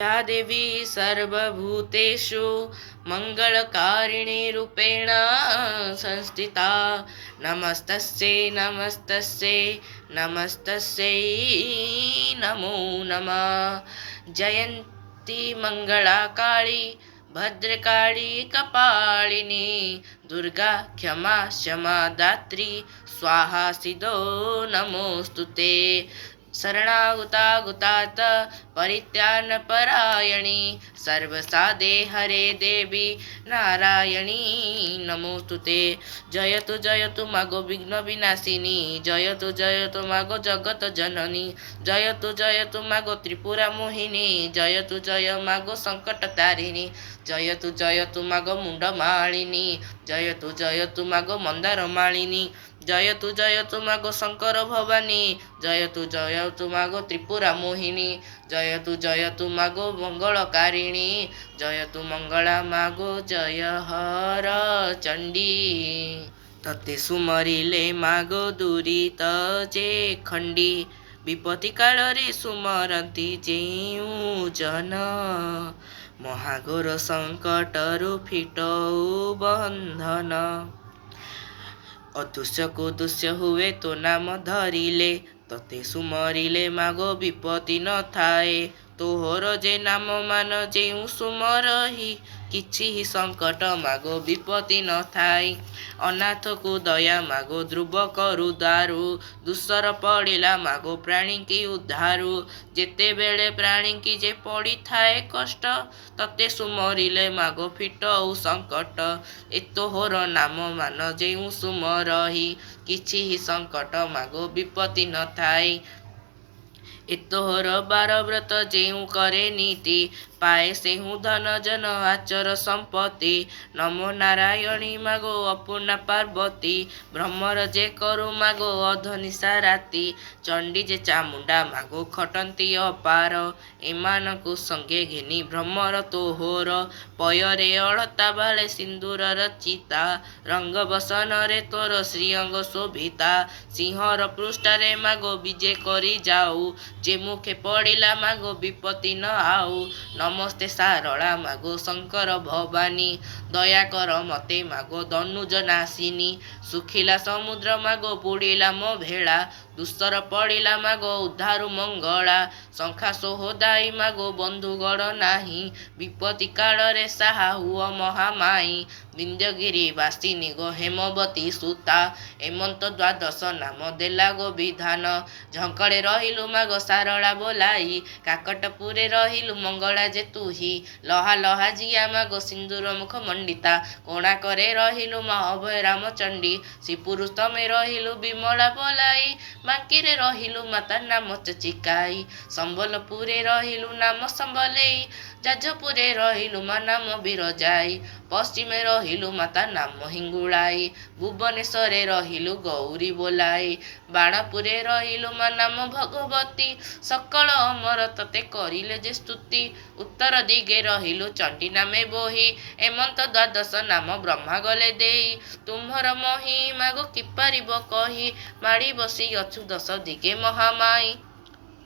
या देवी सर्वभूतेषु मङ्गलकारिणी रूपेण संस्थिता नमस्तस्यै नमस्तस्यै नमस्तस्यै नमो नमः। जयन्ती मङ्गला काली भद्रकाली कपालिनी दुर्गा क्षमा क्षमा दात्री स्वाहा सिद्धो नमोस्तुते। शरणागतागतात् परित्यानपरायणी सर्वसादे हरे देवी नारायणी नमोस्तुते। जयतु जयतु मागो विघ्न विनाशिनी जयतु मागो जगत जननी जयतु मागो त्रिपुरा मोहिनी जय मागो संकट तारिणी जयतु मागो मुंड मालिनी जयतु मागो मंदार मालिनी जयतु मागो शंकर भवानी जयतु मागो त्रिपुरा मोहिनी जयतु मागो मंगलकारिणी जयतु मंगला मागो जय हर चंडी। तते सुमरिले मागो दुरित जे खंडी विपत्ति काल रे सुमरती जेऊ जन महाघोर संकटरु फिटऊ बंधन। अदृश्य को दृश्य हुए तो नाम धरिले तते सुमरिले मागो विपत्ति न थाए तोहर जे नाम मान जेउ सुमरही किछि ही संकट मागो विपत्ति न थाए। अनाथ को दया मागो ध्रुव करु दारु दुसर पड़िला मागो प्राणी की उद्धारु जेते बेले प्राणी की जे पड़ी थाए कष्ट तते सुमरिले मागो फिटऊ संकट ए तोहर नाम मान जेउ सुमरही किछि ही संकट मागो विपत्ति न थाए। एतोहर बार व्रत जेऊ करे नीति पाए सेहू धन जन आचर संपत्ति नमो नारायणी मागो अपूर्णा पार्वती ब्रह्मर जे करु मागो अधनिशा राति चंडी जे चामुंडा मागो खटंती अपार एमानकु संगे घिनी ब्रह्मर तोहर पयरे अलता बाले सिंदूर रचिता रंग बसन रे तोर श्रीअंग शोभिता सिंहर पृष्ठरे मागो विजे करी जाऊ जे मुखे पड़िला मागो विपत्ति न आऊ। नमस्ते सारला मागो शंकर भवानी दया कर मते मागो दनुज नासिनी सुखिला समुद्र मागो बुड़िला मो भेड़ा दुस्तर पड़िला मागो उद्धारु मंगला शंखा सोहोदाई मागो बंधुगण नाही विपत्ति काल रे साहा हुआ महामाई विंध्यगिरी वासिनी गो हेमवती सुता एमंत द्वादश नाम देला गो विधान झंकड़े रहिलु मागो सारला बोलाई काकटपुरे रहिलु मंगला जे तुही लहा लहा जिया मागो सिंदूर मुख मंडिता कोणा करे रहिलु मा अभय रामचंडी श्रीपुरुष तमे रहिलु विमला बोलाई बांकीरे रहिलु माता नाम चचिकाई संबलपुरे रहिलु नाम संबलेई जाजपुरे रहिलु मा नाम बिरजाई पश्चिमे रहिलु माता नाम हिंगुलाई भुवनेश्वरे रहिलु गौरी बोलाई बाणपुरे रहिलु मा नाम भगवती सकल अमर तते करिले जे स्तुति उत्तर दिगे रहिलु चंडी नामे बोही एमंत द्वादश नाम ब्रह्मा गले देई तुम्हर महिमा गो किपारिब कही माड़ी बसी अछु दश दिगे महामाई।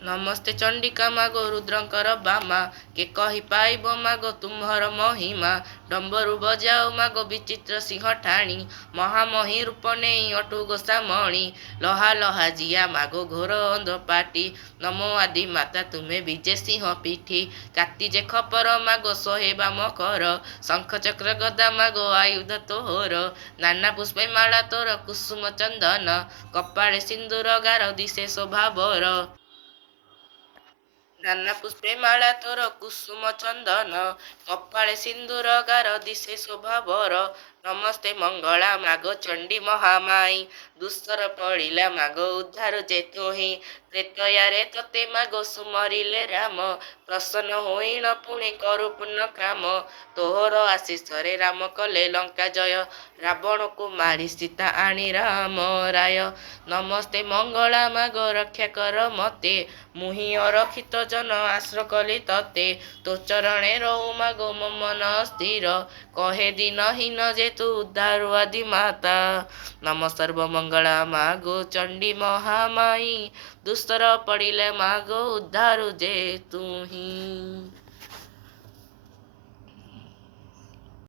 नमस्ते चंडिका मागो रुद्रंकर बामा के कही पाइब मागो तुम्हर महिमा डंबरु बजाओ मागो विचित्र सिंह ठाणी महामही रूप नहीं अटु गोसामणी लहा लहा जिया मागो घोर अंध पाटी नमो आदि माता तुम्हें विजय सिंह पीठी काती जे खपर मागो सोहेबा मकर शंख चक्र गदा मागो आयुध तोहर नाना पुष्पे माला तोर कुसुम चंदन कपाळे सिंदूर गार दिशे शोभावर नाना पुष्पे माला तोर कुसुम चंदन कपाळे सिंदूर गार दिशे शोभावर नमस्ते मंगला मागो चंडी महामाई दुस्तर पड़िला मागो उद्धार जे तोही त्रेतयारे तते मागो सुमरिले राम प्रसन्न होइण पुणे करु पुण्य काम तोहर आशीष रे राम कले लंका जय रावण को मारी सीता आनी राम राय नमस्ते मंगला मागो रक्षा कर मते मुहि अरक्षित जन आश्र कली तते तो चरणे रहु मागो मम मन स्थिर कहे दिनहीन जे तु उद्धार आदि माता नम सर्वमंगला मागो चंडी महामाई दुस्तर पड़िले मागो उद्धार जे तु ही।